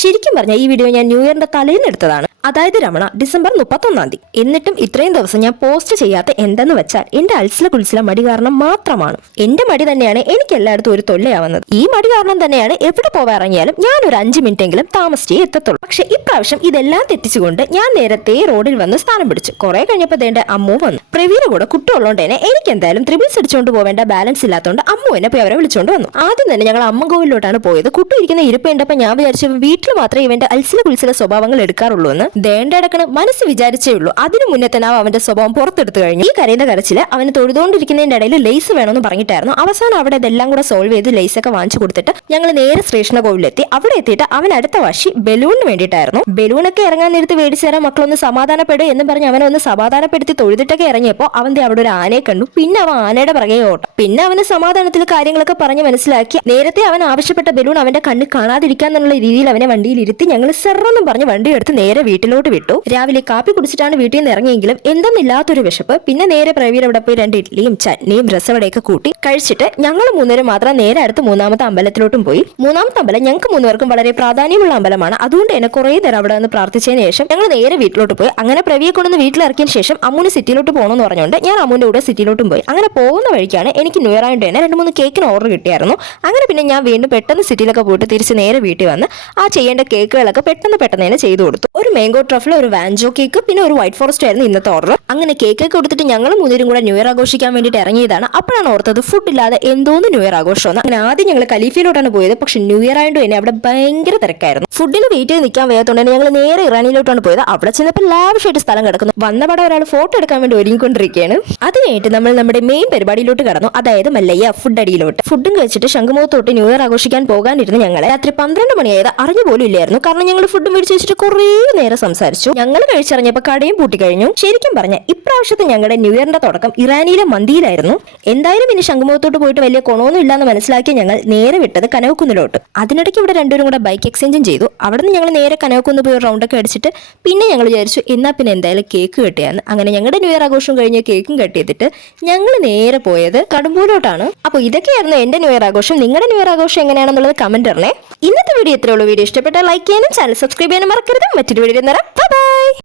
ശരിക്കും പറഞ്ഞാൽ ഈ വീഡിയോ ഞാൻ ന്യൂ ഇയറിന്റെ തലേന്ന് എടുത്തതാണ്. അതായത് രമണ ഡിസംബർ 31-ാം തീയതി. എന്നിട്ടും ഇത്രയും ദിവസം ഞാൻ പോസ്റ്റ് ചെയ്യാത്ത എന്തെന്ന് വെച്ചാൽ എന്റെ അൽസില കുൽസില മടി കാരണം മാത്രമാണ്. എന്റെ മടി തന്നെയാണ് എനിക്ക് എല്ലായിടത്തും ഒരു തൊല്ലയാവുന്നത്. ഈ മടി കാരണം തന്നെയാണ് എവിടെ പോവാറങ്ങിയാലും ഞാൻ ഒരു 5 മിനിറ്റെങ്കിലും താമസിച്ചേ എത്തത്തുള്ളൂ. പക്ഷെ ഇപ്രാവശ്യം ഇതെല്ലാം തെറ്റിച്ചുകൊണ്ട് ഞാൻ നേരത്തെ റോഡിൽ വന്ന് സ്ഥാനം പിടിച്ചു. കുറെ കഴിഞ്ഞപ്പോൾ എന്റെ അമ്മു വന്നു. പ്രവീണ കൂടെ കുട്ടുള്ളതുകൊണ്ട് തന്നെ എനിക്ക് എന്തായാലും ത്രിബിൾസ് അടിച്ചുകൊണ്ട് പോവേണ്ട ബാലൻസ് ഇല്ലാത്തതുകൊണ്ട് അമ്മു എന്നെ പോയി അവരെ വിളിച്ചുകൊണ്ട് വന്നു. ആദ്യം തന്നെ ഞങ്ങൾ അമ്മങ്കോവിലോട്ടാണ് പോയത്. കുട്ടു ഇരിക്കുന്ന ഇരിപ്പ് കണ്ടപ്പോൾ ഞാൻ വിചാരിച്ചു വീട്ടിൽ മാത്രമേ ഇവന്റെ അൽസില കുൽസില സ്വഭാവങ്ങൾ എടുക്കാറുള്ളൂ എന്ന്. ദേണ്ടടക്കണ് മനസ്സ് വിചാരിച്ചേ ഉള്ളൂ. അതിനു മുന്നേ തന്നെ അവന്റെ സ്വഭാവം പുറത്തെടുത്തു കഴിഞ്ഞു. ഈ കരയുന്ന കരച്ചില് അവന് തൊഴുതുകൊണ്ടിരിക്കുന്നതിന്റെ ഇടയിൽ ലേസ് വേണമെന്ന് പറഞ്ഞിട്ടായിരുന്നു. അവസാനം അവിടെ ഇതെല്ലാം കൂടെ സോൾവ് ചെയ്ത് ലേസൊക്കെ വാങ്ങിച്ചു കൊടുത്തിട്ട് ഞങ്ങൾ നേരെ ശ്രീകൃഷ്ണ കോവിലെത്തി. അവിടെ എത്തിയിട്ട് അവൻ അടുത്ത വാശി ബലൂണിന് വേണ്ടിയിട്ടായിരുന്നു. ബലൂണൊക്കെ ഇറങ്ങാൻ നേരത്ത് മേടിച്ചു തരാൻ മക്കളൊന്ന് സമാധാനപ്പെടുക എന്ന് പറഞ്ഞ് അവനെ ഒന്ന് സമാധാനപ്പെടുത്തി തൊഴുതിട്ടൊക്കെ ഇറങ്ങിയപ്പോൾ അവന്റെ അവിടെ ഒരു ആനയെ കണ്ടു. പിന്നെ അവൻ ആനയുടെ പിറകെ ഓട്ടം. പിന്നെ അവന് സമാധാനത്തിൽ കാര്യങ്ങളൊക്കെ പറഞ്ഞ് മനസ്സിലാക്കി. നേരത്തെ അവൻ ആവശ്യപ്പെട്ട ബലൂൺ അവന്റെ കണ്ണ് കാണാതിരിക്കാൻ എന്നുള്ള രീതിയിൽ അവനെ വണ്ടിയിൽ ഇരുത്തി ഞങ്ങൾ സെറെന്നും പറഞ്ഞ് വണ്ടി എടുത്ത് നേരെ വീട്ടിലോട്ട് വിട്ടു. രാവിലെ കാപ്പി കുടിച്ചിട്ടാണ് വീട്ടിൽ നിന്ന് ഇറങ്ങിയെങ്കിലും എന്തെന്നില്ലാത്തൊരു വിശപ്പ്. പിന്നെ നേരെ പ്രവീർ അവിടെ പോയി 2 ഇഡ്ഡലിയും ചട്നിയും രസവടയൊക്കെ കൂട്ടി കഴിച്ചിട്ട് ഞങ്ങൾ 3 മാത്രം നേരെ അടുത്ത് 3ാമത്തെ അമ്പലത്തിലോട്ടും പോയി. 3ാമത്തെ അമ്പലം ഞങ്ങൾക്ക് 3 പേർക്കും വളരെ പ്രാധാന്യമുള്ള അമ്പലമാണ്. അതുകൊണ്ട് തന്നെ കുറേ നേരം അവിടെ നിന്ന് പ്രാർത്ഥിച്ചതിന് ശേഷം ഞങ്ങൾ നേരെ വീട്ടിലോട്ട് പോയി. അങ്ങനെ പ്രവിയെ കൊണ്ടൊന്ന് വീട്ടിലിറക്കിയതിന് ശേഷം അമ്മുന് സിറ്റിയിലോട്ട് പോകണമെന്ന് പറഞ്ഞുകൊണ്ട് ഞാൻ അമ്മുന്റെ കൂടെ സിറ്റിയിലോട്ടും പോയി. അങ്ങനെ പോകുന്ന വഴിക്കാണ് എനിക്ക് ന്യൂ ഇയർ ആയിട്ട് തന്നെ 2-3 കേക്കിന് ഓർഡർ കിട്ടിയായിരുന്നു. അങ്ങനെ പിന്നെ ഞാൻ വീണ്ടും പെട്ടെന്ന് സിറ്റിയിലൊക്കെ പോയിട്ട് തിരിച്ച് നേരെ വീട്ടിൽ വന്ന് ആ ചെയ്യേണ്ട കേക്കുകളൊക്കെ പെട്ടെന്ന് തന്നെ ചെയ്തു കൊടുത്തു. ഒരു മാംഗോ ട്രഫിൾ, ഒരു വാൻജോ കേക്ക്, പിന്നെ ഒരു വൈറ്റ് ഫോറസ്റ്റ് ആയിരുന്നു ഇന്നത്തെ ഓർഡർ. അങ്ങനെ കേക്കൊക്കെ കൊടുത്തിട്ട് ഞങ്ങൾ 3 കൂടെ ന്യൂ ഇയർ ആഘോഷിക്കാൻ വേണ്ടിയിട്ട് ഇറങ്ങിയതാണ്. അപ്പോഴാണ് ഓർത്തത് ഫുഡ് ഇല്ലാതെ എന്തോന്ന് ന്യൂ ഇയർ ആഘോഷമാണ്. അങ്ങനെ ആദ്യം ഞങ്ങൾ ഖലീഫയിലോട്ടാണ് പോയത്. പക്ഷെ ന്യൂ ഇയർ ആയതുകൊണ്ട് തന്നെ അവിടെ ഭയങ്കര തിരക്കായിരുന്നു. ഫുഡിന് വെയിറ്റ് ചെയ്ത് നിൽക്കാൻ വയ്യാത്തതുകൊണ്ട് ഞങ്ങൾ നേരെ ഇറാനിയിലോട്ടാണ് പോയത്. അവിടെ ചെന്നപ്പോൾ ലാവിഷായിട്ട് സ്ഥലം കിടക്കുന്നു. വന്നപാടെ ഒരാൾ ഫോട്ടോ എടുക്കാൻ വേണ്ടി ഒരുങ്ങിക്കൊണ്ടിരിക്കുകയാണ്. അത് കഴിഞ്ഞിട്ട് നമ്മൾ നമ്മുടെ മെയിൻ പരിപാടിയിലോട്ട് കടന്നു. അതായത് മല്ലയ്യ ഫുഡ് അടിയിലോട്ട്. ഫുഡും കഴിച്ചിട്ട് ശംഖുമുഖത്തോട്ട് ന്യൂ ഇയർ ആഘോഷിക്കാൻ പോകാനിരുന്നു. ഞങ്ങൾ രാത്രി 12 മണിയായത് അറിഞ്ഞു പോലും ഇല്ലായിരുന്നു. കാരണം ഞങ്ങൾ ഫുഡ് മേടിച്ച് വെച്ചിട്ട് കുറേ നേരം സംസാരിച്ചു. ഞങ്ങൾ കഴിച്ചിറങ്ങിയപ്പോൾ കടയും പൂട്ടിക്കഴിഞ്ഞു. ശരിക്കും പറഞ്ഞ ഇപ്രാവശ്യത്തെ ഞങ്ങളുടെ ന്യൂ ഇയറിന്റെ തുടക്കം ഇറാനിയിലെ മന്തിയിലായിരുന്നു. എന്തായാലും പിന്നെ ശംഖുമുഖത്തോട്ട് പോയിട്ട് വലിയ ഗുണമൊന്നും ഇല്ലാന്ന് മനസ്സിലാക്കി ഞങ്ങൾ നേരെ വിട്ടത് കനകക്കുന്നിലോട്ട്. അതിനിടയ്ക്ക് ഇവിടെ 2 കൂടെ ബൈക്ക് എക്സ്ചേഞ്ചും ചെയ്തു. അവിടെ നിന്ന് ഞങ്ങൾ നേരെ കനകക്കുന്ന് പോയി റൗണ്ടൊക്കെ അടിച്ചിട്ട് പിന്നെ ഞങ്ങൾ വിചാരിച്ചു എന്നാ പിന്നെ എന്തായാലും കേക്ക് കെട്ടിയാന്ന്. അങ്ങനെ ഞങ്ങളുടെ ന്യൂ ഇയർ ആഘോഷം കഴിഞ്ഞ് കേക്കും കട്ട് ചെയ്തിട്ട് ഞങ്ങൾ നേരെ പോയത് കടുമ്പൂലോട്ടാണ്. അപ്പോൾ ഇതൊക്കെയായിരുന്നു എന്റെ ന്യൂ ഇയർ ആഘോഷം. നിങ്ങളുടെ ന്യൂ ഇയർ ആഘോഷം എങ്ങനെയാണെന്നുള്ളത് കമന്റ് ഇടണേ. ഇന്നത്തെ വീഡിയോ ഇത്രയുള്ളൂ. വീഡിയോ ഇഷ്ടപ്പെട്ടാൽ ലൈക്ക് ചെയ്യാനും ചാനൽ സബ്സ്ക്രൈബ് ചെയ്യാനും മറക്കരുത്. മറ്റൊരു വീഡിയോ തരാം. ബൈ.